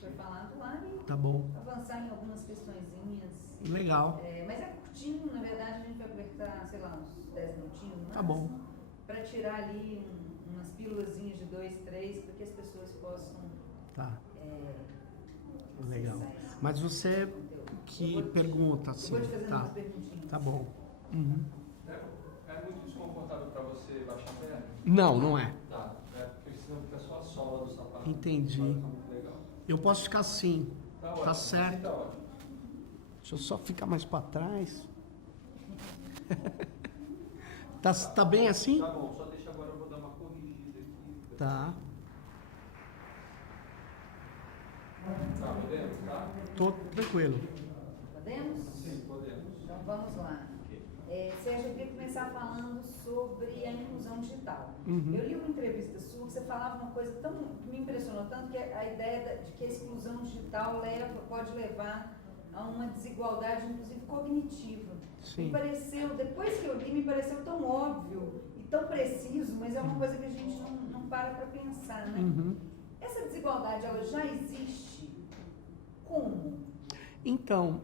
foi falado lá e tá bom. avançar em algumas questõezinhas. Legal. Mas é curtinho, na verdade, a gente vai apertar, sei lá, uns 10 minutinhos, Tá bom. Para tirar ali umas pílulazinhas de 2, 3, para que as pessoas possam Tá. Legal. Mas você que pergunta assim. Eu vou te fazer Tá. umas perguntinhas. Tá bom. Uhum. É muito desconfortável para você baixar a perna? Não é. Tá. Porque senão fica só a sola do sapato. Entendi. Vai ficar muito legal. Eu posso ficar assim. Tá Tá ótimo. certo. Tá ótimo. Deixa eu só ficar mais para trás. Tá bem assim? Tá bom, só deixa agora, eu vou dar uma corrigida aqui. Tá. Tá, podemos, tá? Tô tranquilo. Podemos? Sim, podemos. Então vamos lá. Sérgio, eu queria começar falando sobre a inclusão digital. Uhum. Eu li uma entrevista sua que você falava uma coisa que me impressionou tanto, que é a ideia de que a exclusão digital pode levar a uma desigualdade, inclusive cognitiva. Sim. Me pareceu, depois que eu li, me pareceu tão óbvio e tão preciso, mas é uma coisa que a gente não para pensar, né? Uhum. Essa desigualdade, ela já existe? Como? Então,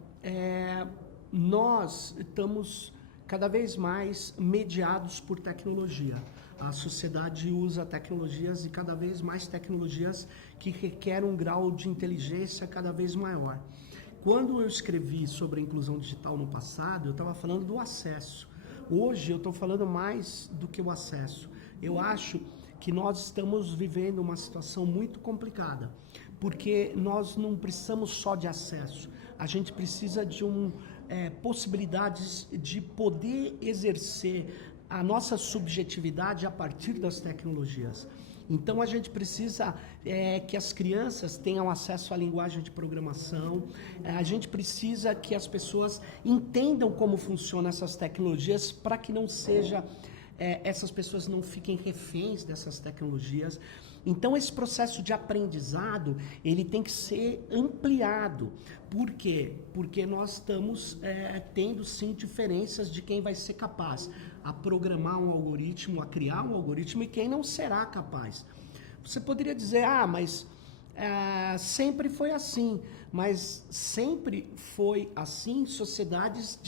nós estamos cada vez mais mediados por tecnologia. A sociedade usa tecnologias e cada vez mais tecnologias que requerem um grau de inteligência cada vez maior. Quando eu escrevi sobre a inclusão digital no passado, eu estava falando do acesso. Hoje eu estou falando mais do que o acesso. Eu acho que nós estamos vivendo uma situação muito complicada, porque nós não precisamos só de acesso, a gente precisa de possibilidades de poder exercer a nossa subjetividade a partir das tecnologias. Então a gente precisa que as crianças tenham acesso à linguagem de programação, a gente precisa que as pessoas entendam como funcionam essas tecnologias para que não seja... essas pessoas não fiquem reféns dessas tecnologias. Então esse processo de aprendizado, ele tem que ser ampliado. Por quê? Porque nós estamos tendo sim diferenças de quem vai ser capaz a programar um algoritmo, a criar um algoritmo e quem não será capaz. Você poderia dizer, mas sempre foi assim, mas sempre foi assim em sociedades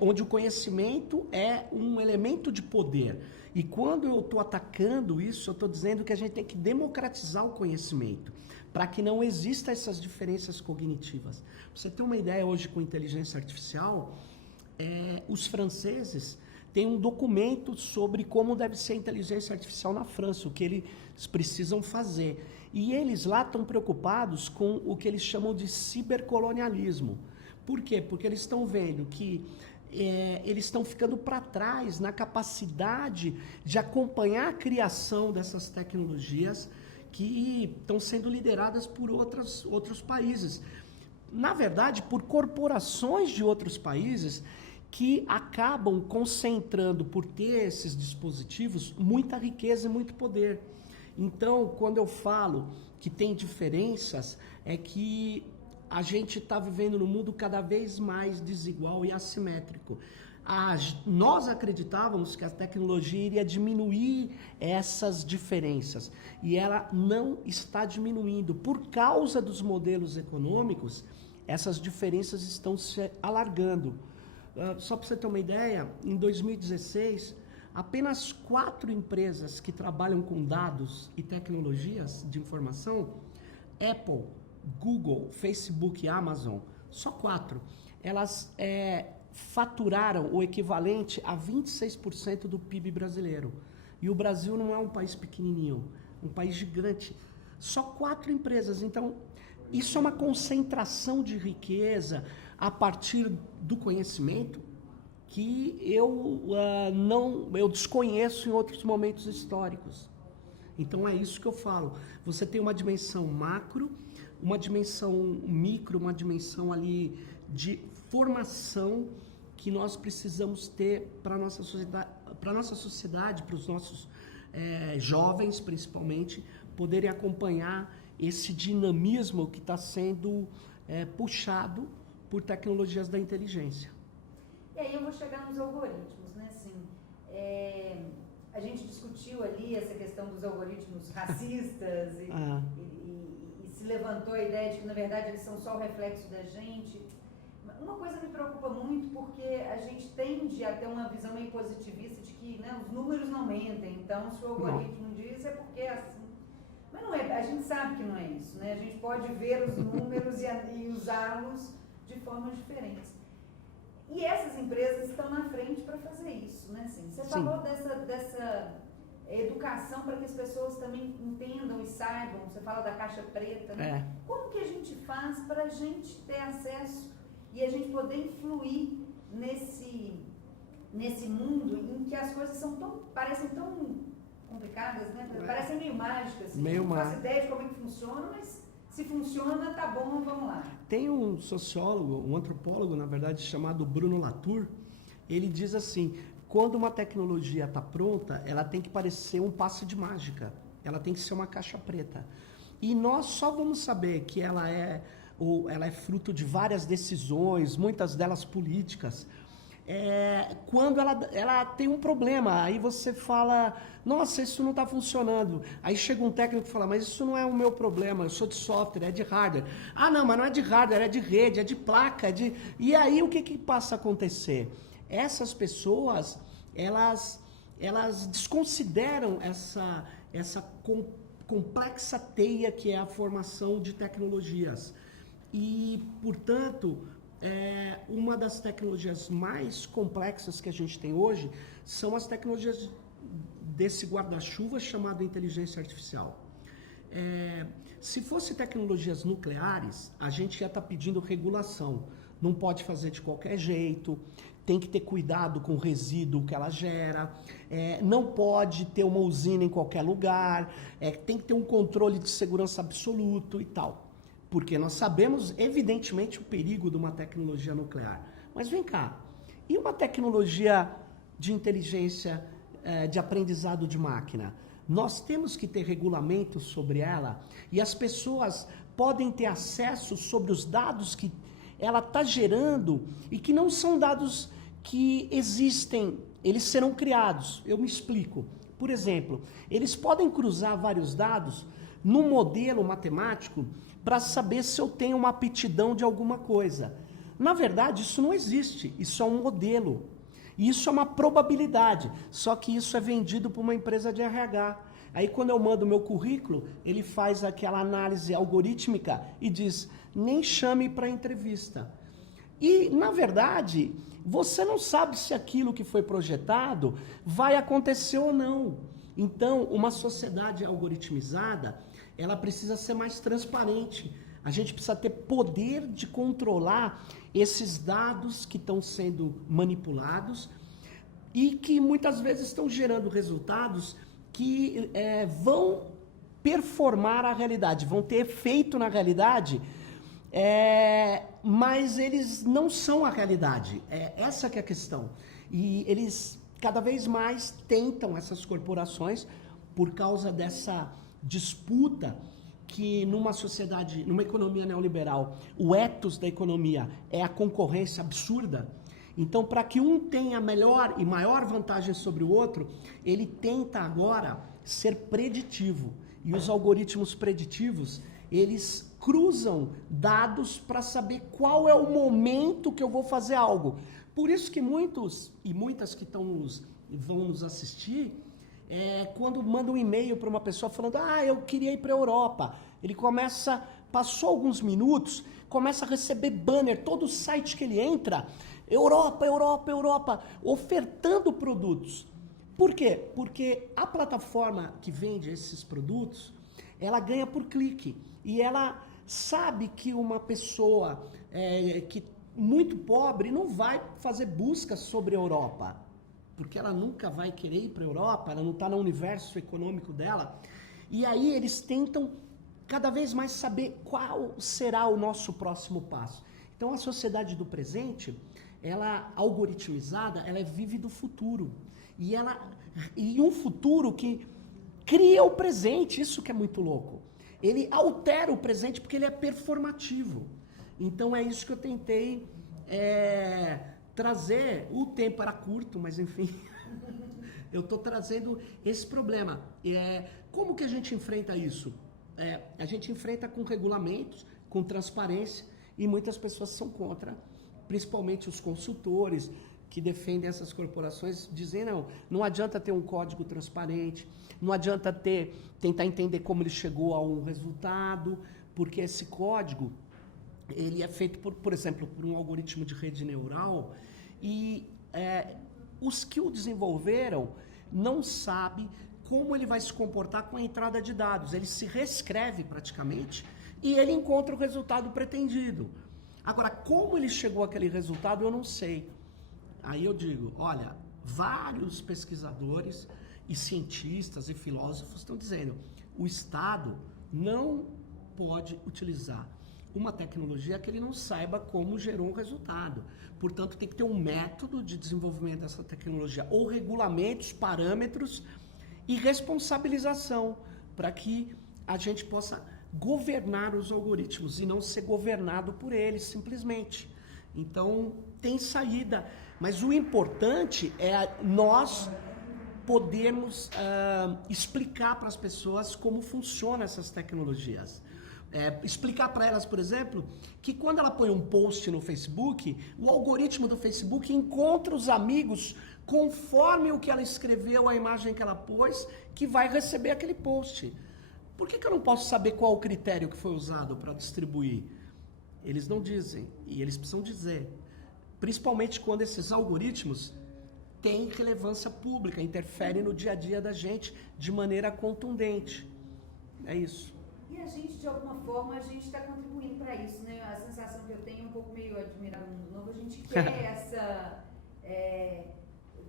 onde o conhecimento é um elemento de poder. E quando eu estou atacando isso, eu estou dizendo que a gente tem que democratizar o conhecimento, para que não existam essas diferenças cognitivas. Pra você ter uma ideia, hoje com inteligência artificial, os franceses têm um documento sobre como deve ser a inteligência artificial na França, o que eles precisam fazer. E eles lá estão preocupados com o que eles chamam de cibercolonialismo. Por quê? Porque eles estão vendo que eles estão ficando para trás na capacidade de acompanhar a criação dessas tecnologias que estão sendo lideradas por outros países. Na verdade, por corporações de outros países que acabam concentrando, por ter esses dispositivos, muita riqueza e muito poder. Então, quando eu falo que tem diferenças, é que a gente está vivendo num mundo cada vez mais desigual e assimétrico. Nós acreditávamos que a tecnologia iria diminuir essas diferenças e ela não está diminuindo. Por causa dos modelos econômicos, essas diferenças estão se alargando. Só para você ter uma ideia, em 2016, apenas 4 empresas que trabalham com dados e tecnologias de informação, Apple, Google, Facebook e Amazon, só 4, elas faturaram o equivalente a 26% do PIB brasileiro. E o Brasil não é um país pequenininho, um país gigante. Só 4 empresas. Então, isso é uma concentração de riqueza a partir do conhecimento que eu desconheço em outros momentos históricos. Então é isso que eu falo. Você tem uma dimensão macro, uma dimensão micro, uma dimensão ali de formação que nós precisamos ter para a nossa sociedade, para os nossos jovens principalmente, poderem acompanhar esse dinamismo que está sendo puxado por tecnologias da inteligência. E aí eu vou chegar nos algoritmos, né? Assim, a gente discutiu ali essa questão dos algoritmos racistas e se levantou a ideia de que, na verdade, eles são só o reflexo da gente. Uma coisa me preocupa muito porque a gente tende a ter uma visão meio positivista de que, né, os números não mentem, então se o algoritmo diz é porque é assim. Mas não é, a gente sabe que não é isso, né? A gente pode ver os números e usá-los de formas diferentes. E essas empresas estão na frente para fazer isso, né? Assim, você falou dessa educação para que as pessoas também entendam e saibam, você fala da caixa preta, né? Como que a gente faz para a gente ter acesso e a gente poder influir nesse mundo em que as coisas parecem tão complicadas, né? Parecem meio mágicas. Assim, não faço ideia de como é que funciona, mas se funciona, tá bom, vamos lá. Tem um sociólogo, um antropólogo, na verdade, chamado Bruno Latour. Ele diz assim, quando uma tecnologia está pronta, ela tem que parecer um passe de mágica. Ela tem que ser uma caixa preta. E nós só vamos saber que ela é fruto de várias decisões, muitas delas políticas, quando ela tem um problema. Aí você fala, nossa, isso não está funcionando. Aí chega um técnico e fala, mas isso não é o meu problema, eu sou de software, é de hardware. Ah, não, mas não é de hardware, é de rede, é de placa, E aí o que passa a acontecer? Essas pessoas, elas desconsideram essa complexa teia que é a formação de tecnologias. E, portanto, uma das tecnologias mais complexas que a gente tem hoje são as tecnologias desse guarda-chuva chamado inteligência artificial. Se fosse tecnologias nucleares, a gente ia estar pedindo regulação. Não pode fazer de qualquer jeito, tem que ter cuidado com o resíduo que ela gera, não pode ter uma usina em qualquer lugar, tem que ter um controle de segurança absoluto e tal. Porque nós sabemos, evidentemente, o perigo de uma tecnologia nuclear. Mas vem cá, e uma tecnologia de inteligência, de aprendizado de máquina? Nós temos que ter regulamentos sobre ela e as pessoas podem ter acesso sobre os dados que ela está gerando e que não são dados que existem, eles serão criados. Eu me explico. Por exemplo, eles podem cruzar vários dados num modelo matemático para saber se eu tenho uma aptidão de alguma coisa. Na verdade, isso não existe, isso é um modelo. Isso é uma probabilidade, só que isso é vendido por uma empresa de RH. Aí quando eu mando o meu currículo, ele faz aquela análise algorítmica e diz, nem chame para entrevista. E, na verdade, você não sabe se aquilo que foi projetado vai acontecer ou não. Então, uma sociedade algoritmizada, ela precisa ser mais transparente. A gente precisa ter poder de controlar esses dados que estão sendo manipulados e que muitas vezes estão gerando resultados que vão performar a realidade, vão ter efeito na realidade, mas eles não são a realidade. Essa que é a questão. E eles cada vez mais tentam, essas corporações, por causa dessa disputa que numa sociedade, numa economia neoliberal, o ethos da economia é a concorrência absurda. Então, para que um tenha melhor e maior vantagem sobre o outro, ele tenta agora ser preditivo. E os algoritmos preditivos, eles cruzam dados para saber qual é o momento que eu vou fazer algo. Por isso que muitos e muitas que vão nos assistir, quando manda um e-mail para uma pessoa falando, eu queria ir para a Europa, ele passou alguns minutos, começa a receber banner, todo site que ele entra, Europa, Europa, Europa, ofertando produtos. Por quê? Porque a plataforma que vende esses produtos, ela ganha por clique. E ela sabe que uma pessoa muito pobre não vai fazer buscas sobre a Europa, porque ela nunca vai querer ir para a Europa, ela não está no universo econômico dela. E aí eles tentam cada vez mais saber qual será o nosso próximo passo. Então a sociedade do presente, ela algoritmizada, ela vive do futuro. E um futuro que cria o presente, isso que é muito louco. Ele altera o presente porque ele é performativo. Então é isso que eu tentei trazer. O tempo era curto, mas enfim, eu estou trazendo esse problema. Como que a gente enfrenta isso? a gente enfrenta com regulamentos, com transparência, e muitas pessoas são contra, principalmente os consultores que defendem essas corporações, dizem não adianta ter um código transparente, não adianta tentar entender como ele chegou a um resultado, porque esse código ele é feito, por exemplo, por um algoritmo de rede neural, e os que o desenvolveram não sabem como ele vai se comportar com a entrada de dados. Ele se reescreve praticamente e ele encontra o resultado pretendido. Agora, como ele chegou àquele resultado, eu não sei. Aí eu digo, olha, vários pesquisadores e cientistas e filósofos estão dizendo, o Estado não pode utilizar uma tecnologia que ele não saiba como gerou um resultado. Portanto, tem que ter um método de desenvolvimento dessa tecnologia, ou regulamentos, parâmetros e responsabilização, para que a gente possa governar os algoritmos e não ser governado por eles, simplesmente. Então, tem saída. Mas o importante é nós podermos explicar para as pessoas como funcionam essas tecnologias. Explicar para elas, por exemplo, que quando ela põe um post no Facebook, o algoritmo do Facebook encontra os amigos conforme o que ela escreveu, a imagem que ela pôs, que vai receber aquele post. Por que eu não posso saber qual o critério que foi usado para distribuir? Eles não dizem, e eles precisam dizer. Principalmente quando esses algoritmos têm relevância pública, interferem no dia a dia da gente de maneira contundente. É isso. E a gente, de alguma forma, a gente está contribuindo para isso, né? A sensação que eu tenho é um pouco meio admirada no mundo novo, a gente quer essa...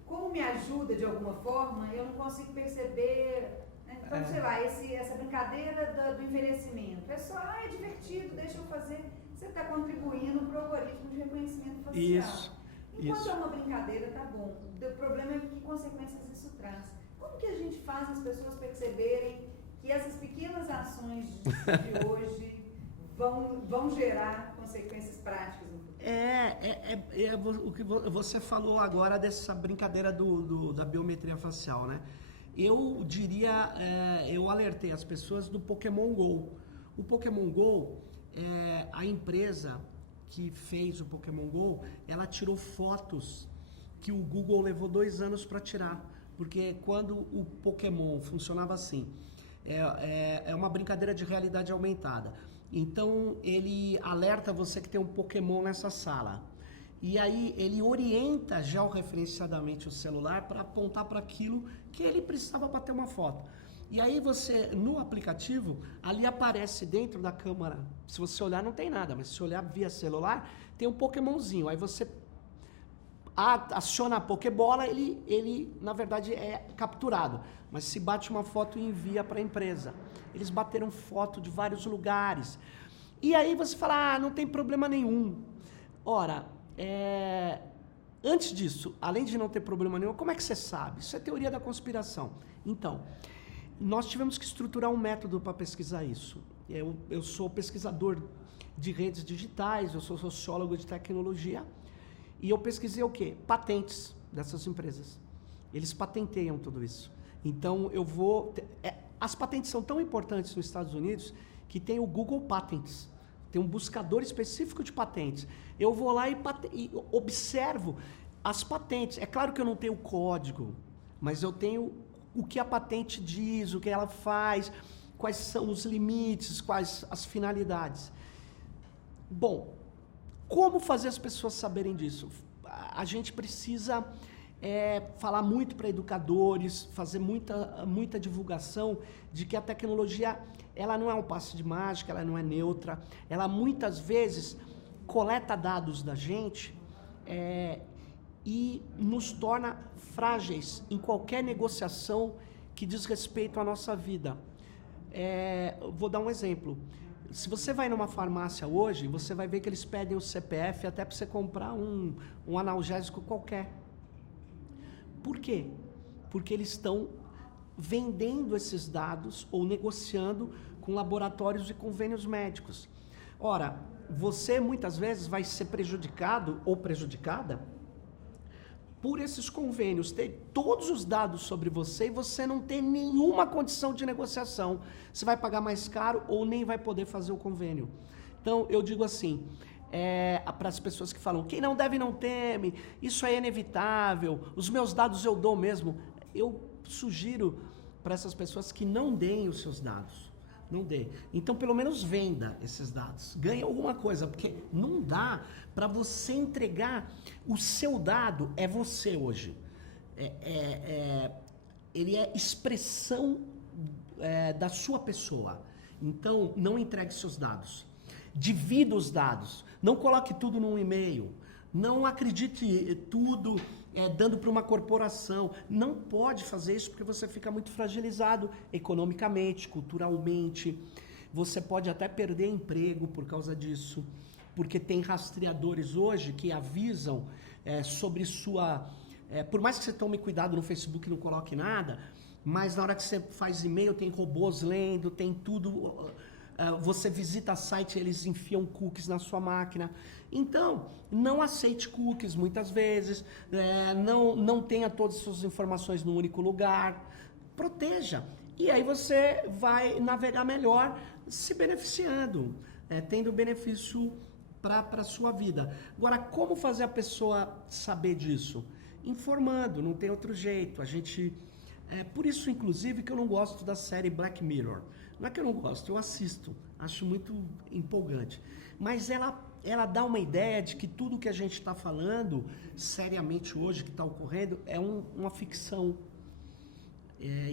como me ajuda de alguma forma, eu não consigo perceber... Né? Então, sei lá, essa brincadeira do envelhecimento. É só, é divertido, deixa eu fazer. Você está contribuindo para o algoritmo de reconhecimento facial. Isso. Enquanto é uma brincadeira, tá bom. O problema é que consequências isso traz. Como que a gente faz as pessoas perceberem que essas pequenas ações de hoje vão gerar consequências práticas no futuro? O que você falou agora dessa brincadeira da biometria facial, né? Eu diria, eu alertei as pessoas do Pokémon GO. O Pokémon GO, a empresa que fez o Pokémon GO, ela tirou fotos que o Google levou 2 anos para tirar. Porque quando o Pokémon funcionava assim, é uma brincadeira de realidade aumentada. Então, ele alerta você que tem um Pokémon nessa sala. E aí, ele orienta georreferenciadamente o celular para apontar para aquilo que ele precisava para ter uma foto. E aí, você, no aplicativo, ali aparece dentro da câmera, se você olhar não tem nada, mas se olhar via celular, tem um Pokémonzinho. Aí você aciona a Pokébola, ele na verdade é capturado, mas se bate uma foto e envia para a empresa. Eles bateram foto de vários lugares. E aí você fala, não tem problema nenhum. Ora, antes disso, além de não ter problema nenhum, como é que você sabe? Isso é teoria da conspiração. Então, nós tivemos que estruturar um método para pesquisar isso. Eu sou pesquisador de redes digitais, eu sou sociólogo de tecnologia, e eu pesquisei o quê? Patentes dessas empresas. Eles patenteiam tudo isso. Então, as patentes são tão importantes nos Estados Unidos que tem o Google Patents. Tem um buscador específico de patentes. Eu vou lá e observo as patentes. É claro que eu não tenho o código, mas eu tenho o que a patente diz, o que ela faz, quais são os limites, quais as finalidades. Bom, como fazer as pessoas saberem disso? A gente precisa falar muito para educadores, fazer muita divulgação de que a tecnologia ela não é um passe de mágica, ela não é neutra, ela muitas vezes coleta dados da gente e nos torna frágeis em qualquer negociação que diz respeito à nossa vida. Vou dar um exemplo. Se você vai numa farmácia hoje, você vai ver que eles pedem o CPF até para você comprar um analgésico qualquer. Por quê? Porque eles estão vendendo esses dados ou negociando com laboratórios e convênios médicos. Ora, você muitas vezes vai ser prejudicado ou prejudicada por esses convênios, ter todos os dados sobre você e você não ter nenhuma condição de negociação. Você vai pagar mais caro ou nem vai poder fazer o convênio. Então, eu digo assim, para as pessoas que falam, quem não deve não teme, isso é inevitável, os meus dados eu dou mesmo. Eu sugiro para essas pessoas que não deem os seus dados. Não dê. Então, pelo menos venda esses dados. Ganhe alguma coisa, porque não dá para você entregar o seu dado, é você hoje. Ele é expressão da sua pessoa. Então, não entregue seus dados. Divida os dados. Não coloque tudo num e-mail. Não acredite tudo dando para uma corporação. Não pode fazer isso porque você fica muito fragilizado economicamente, culturalmente. Você pode até perder emprego por causa disso. Porque tem rastreadores hoje que avisam sobre sua... por mais que você tome cuidado no Facebook e não coloque nada, mas na hora que você faz e-mail tem robôs lendo, tem tudo... você visita site, eles enfiam cookies na sua máquina. Então, não aceite cookies muitas vezes, não tenha todas as suas informações num único lugar, proteja. E aí você vai navegar melhor, se beneficiando, tendo benefício para a sua vida. Agora, como fazer a pessoa saber disso? Informando, não tem outro jeito. A gente... por isso, inclusive, que eu não gosto da série Black Mirror. Não é que eu não gosto, eu assisto, acho muito empolgante. Mas ela dá uma ideia de que tudo que a gente está falando, seriamente hoje, que está ocorrendo, é uma ficção.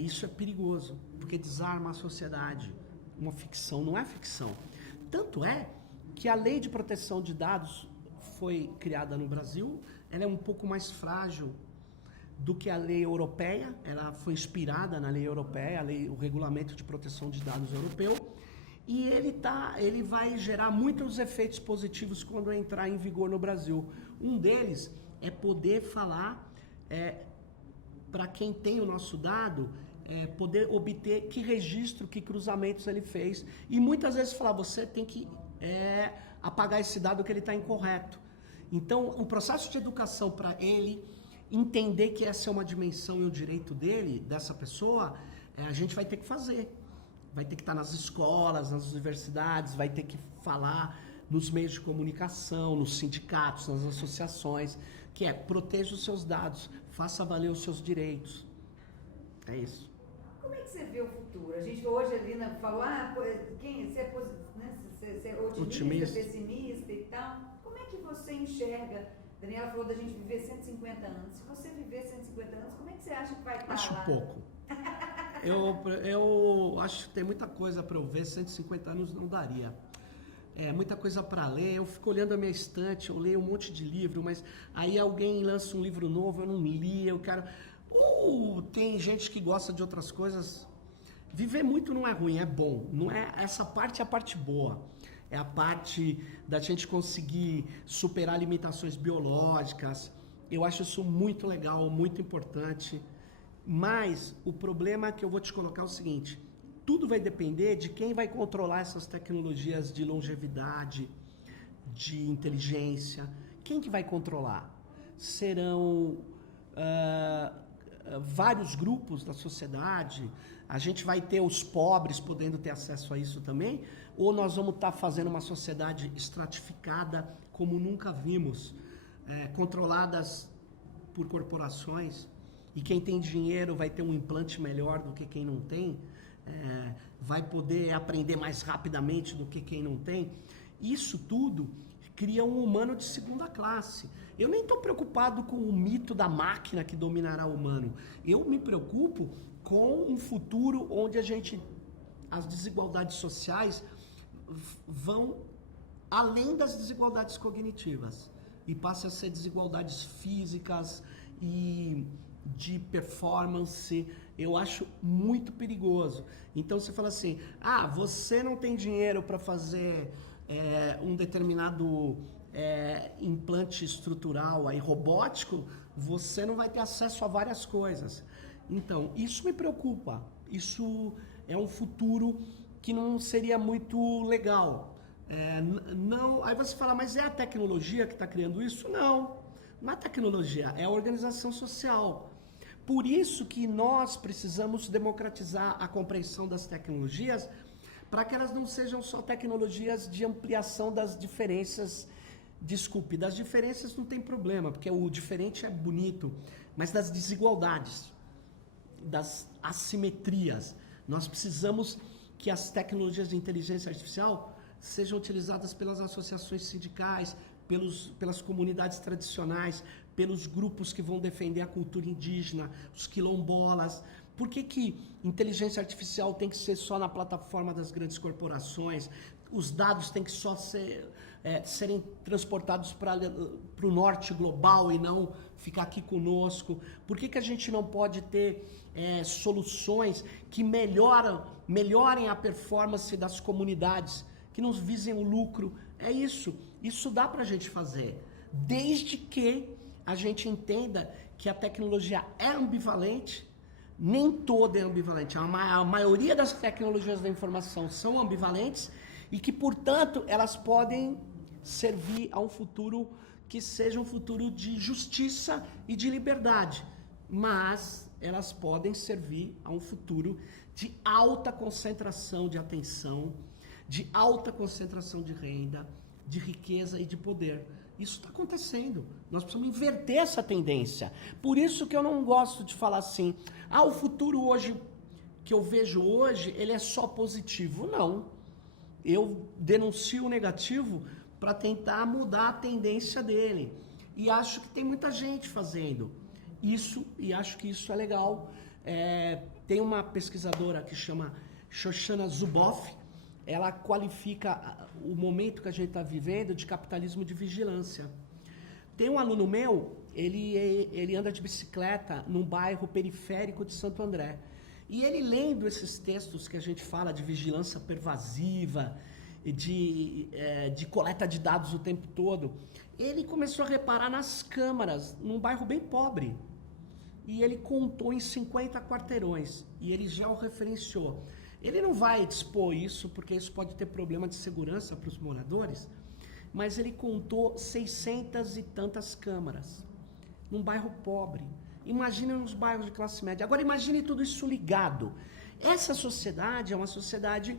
Isso é perigoso, porque desarma a sociedade. Uma ficção não é ficção. Tanto é que a Lei de Proteção de Dados foi criada no Brasil, ela é um pouco mais frágil do que a lei europeia. Ela foi inspirada na lei europeia, o Regulamento de Proteção de Dados Europeu, e ele vai gerar muitos efeitos positivos quando entrar em vigor no Brasil. Um deles é poder falar para quem tem o nosso dado, poder obter que registro, que cruzamentos ele fez, e muitas vezes falar, você tem que apagar esse dado que ele está incorreto. Então, o processo de educação para ele entender que essa é uma dimensão e um direito dele, dessa pessoa, a gente vai ter que fazer. Vai ter que estar nas escolas, nas universidades, vai ter que falar nos meios de comunicação, nos sindicatos, nas associações, que proteja os seus dados, faça valer os seus direitos. É isso. Como é que você vê o futuro? A gente hoje ali falou, você é otimista, pessimista e tal. Como é que você enxerga? Daniela falou da gente viver 150 anos. Se você viver 150 anos, como é que você acha que vai estar acho lá? Acho pouco. Eu acho que tem muita coisa para eu ver, 150 anos não daria. Muita coisa para ler, eu fico olhando a minha estante, eu leio um monte de livro, mas aí alguém lança um livro novo, eu não li, eu quero... tem gente que gosta de outras coisas. Viver muito não é ruim, é bom. Não é, essa parte é a parte boa. É a parte da gente conseguir superar limitações biológicas. Eu acho isso muito legal, muito importante. Mas o problema que eu vou te colocar é o seguinte: tudo vai depender de quem vai controlar essas tecnologias de longevidade, de inteligência. Quem que vai controlar? Serão vários grupos da sociedade? A gente vai ter os pobres podendo ter acesso a isso também? Ou nós vamos estar fazendo uma sociedade estratificada como nunca vimos, controladas por corporações, e quem tem dinheiro vai ter um implante melhor do que quem não tem, vai poder aprender mais rapidamente do que quem não tem? Isso tudo cria um humano de segunda classe. Eu nem estou preocupado com o mito da máquina que dominará o humano. Eu me preocupo com um futuro onde as desigualdades sociais vão além das desigualdades cognitivas e passam a ser desigualdades físicas e de performance. Eu acho muito perigoso. Então você fala assim, você não tem dinheiro para fazer um determinado implante estrutural aí, robótico, você não vai ter acesso a várias coisas. Então, isso me preocupa. Isso é um futuro que não seria muito legal. Não, aí você fala, mas é a tecnologia que está criando isso? Não. Não é tecnologia, é a organização social. Por isso que nós precisamos democratizar a compreensão das tecnologias, para que elas não sejam só tecnologias de ampliação das diferenças. Desculpe, das diferenças não tem problema, porque o diferente é bonito, mas das desigualdades, das assimetrias. Nós precisamos que as tecnologias de inteligência artificial sejam utilizadas pelas associações sindicais, pelas comunidades tradicionais, pelos grupos que vão defender a cultura indígena, os quilombolas. Por que inteligência artificial tem que ser só na plataforma das grandes corporações? Os dados têm que só serem transportados para o norte global e não ficar aqui conosco? Por que a gente não pode ter soluções que melhorem a performance das comunidades, que não visem o lucro? É isso dá para a gente fazer, desde que a gente entenda que a tecnologia é ambivalente. Nem toda é ambivalente, a maioria das tecnologias da informação são ambivalentes e que, portanto, elas podem servir a um futuro que seja um futuro de justiça e de liberdade, mas elas podem servir a um futuro de alta concentração de atenção, de alta concentração de renda, de riqueza e de poder. Isso está acontecendo. Nós precisamos inverter essa tendência. Por isso que eu não gosto de falar assim, o futuro hoje, que eu vejo hoje, ele é só positivo. Não. Eu denuncio o negativo para tentar mudar a tendência dele. E acho que tem muita gente fazendo isso, e acho que isso é legal. Tem uma pesquisadora que chama Shoshana Zuboff. Ela qualifica o momento que a gente está vivendo de capitalismo de vigilância. Tem um aluno meu, ele anda de bicicleta num bairro periférico de Santo André. E ele lendo esses textos que a gente fala de vigilância pervasiva, de coleta de dados o tempo todo, ele começou a reparar nas câmaras, num bairro bem pobre. E ele contou em 50 quarteirões, e ele georreferenciou. Ele não vai dispor isso, porque isso pode ter problema de segurança para os moradores, mas ele contou 600 e tantas câmaras, num bairro pobre. Imagine nos bairros de classe média. Agora imagine tudo isso ligado. Essa sociedade é uma sociedade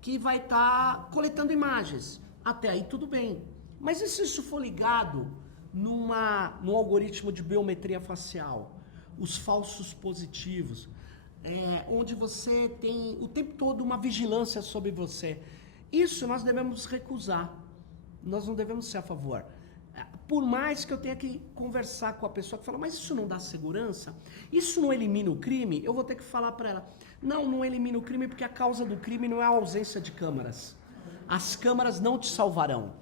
que vai estar coletando imagens. Até aí tudo bem. Mas e se isso for ligado num algoritmo de biometria facial? Os falsos positivos, onde você tem o tempo todo uma vigilância sobre você. Isso nós devemos recusar. Nós não devemos ser a favor. Por mais que eu tenha que conversar com a pessoa que fala, mas isso não dá segurança? Isso não elimina o crime? Eu vou ter que falar para ela, não elimina o crime, porque a causa do crime não é a ausência de câmaras. As câmaras não te salvarão.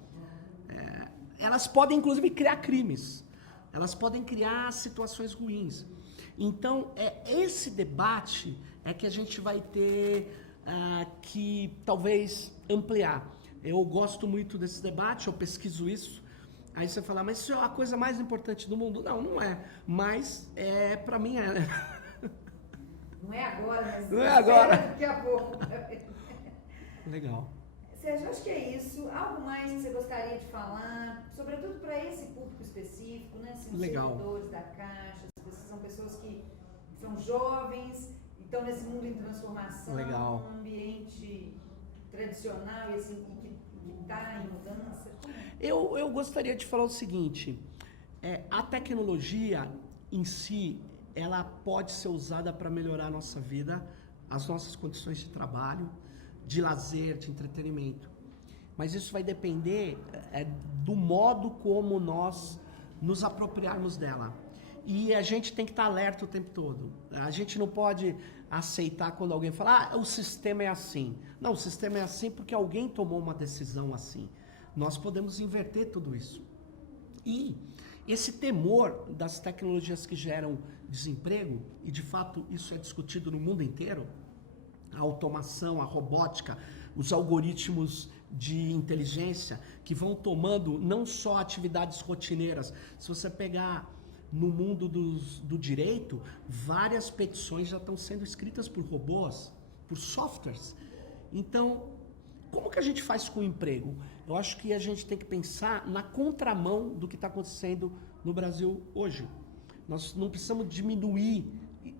Elas podem, inclusive, criar crimes. Elas podem criar situações ruins. Então, esse debate é que a gente vai ter que, talvez, ampliar. Eu gosto muito desse debate, eu pesquiso isso. Aí você fala, mas isso é a coisa mais importante do mundo? Não é. Mas, para mim, é. Não é agora, mas não é agora. Daqui a pouco. Legal. Sérgio, acho que é isso. Algo mais que você gostaria de falar, sobretudo para esse público específico, né? Assim, os servidores da Caixa, são pessoas que são jovens, estão nesse mundo em transformação, legal, num ambiente tradicional e assim, que está em mudança. Eu gostaria de falar o seguinte, a tecnologia em si, ela pode ser usada para melhorar a nossa vida, as nossas condições de trabalho, de lazer, de entretenimento. Mas isso vai depender do modo como nós nos apropriarmos dela. E a gente tem que estar alerta o tempo todo. A gente não pode aceitar quando alguém fala, o sistema é assim. Não, o sistema é assim porque alguém tomou uma decisão assim. Nós podemos inverter tudo isso. E esse temor das tecnologias que geram desemprego, e de fato isso é discutido no mundo inteiro, a automação, a robótica, os algoritmos de inteligência que vão tomando não só atividades rotineiras. Se você pegar no mundo do direito, várias petições já estão sendo escritas por robôs, por softwares. Então, Como que a gente faz com o emprego? Eu acho que a gente tem que pensar na contramão do que está acontecendo no Brasil hoje. Nós não precisamos diminuir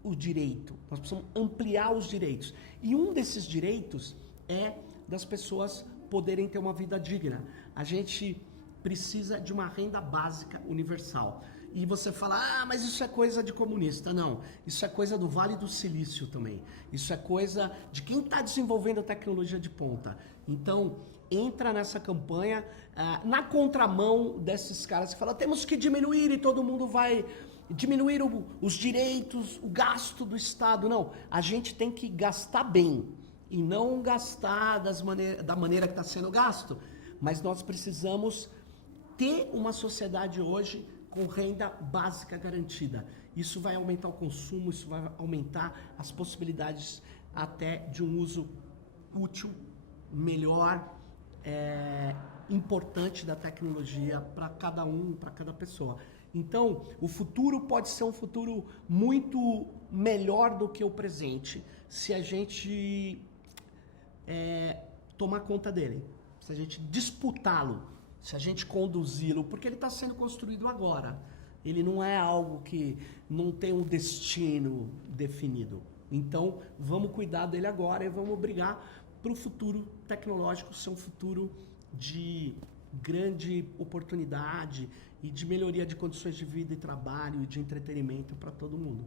o direito, nós precisamos ampliar os direitos. E um desses direitos é das pessoas poderem ter uma vida digna. A gente precisa de uma renda básica universal. E você fala, mas isso é coisa de comunista. Não, isso é coisa do Vale do Silício também. Isso é coisa de quem está desenvolvendo a tecnologia de ponta. Então, entra nessa campanha na contramão desses caras que falam, temos que diminuir e todo mundo vai diminuir os direitos, o gasto do Estado. Não, a gente tem que gastar bem e não gastar da maneira que está sendo gasto. Mas nós precisamos ter uma sociedade hoje com renda básica garantida. Isso vai aumentar o consumo, isso vai aumentar as possibilidades até de um uso útil, melhor, importante da tecnologia para cada um, para cada pessoa. Então, o futuro pode ser um futuro muito melhor do que o presente, se a gente tomar conta dele, se a gente disputá-lo, se a gente conduzi-lo, porque ele está sendo construído agora. Ele não é algo que não tem um destino definido. Então, vamos cuidar dele agora e vamos brigar para o futuro tecnológico ser um futuro de grande oportunidade e de melhoria de condições de vida e trabalho e de entretenimento para todo mundo.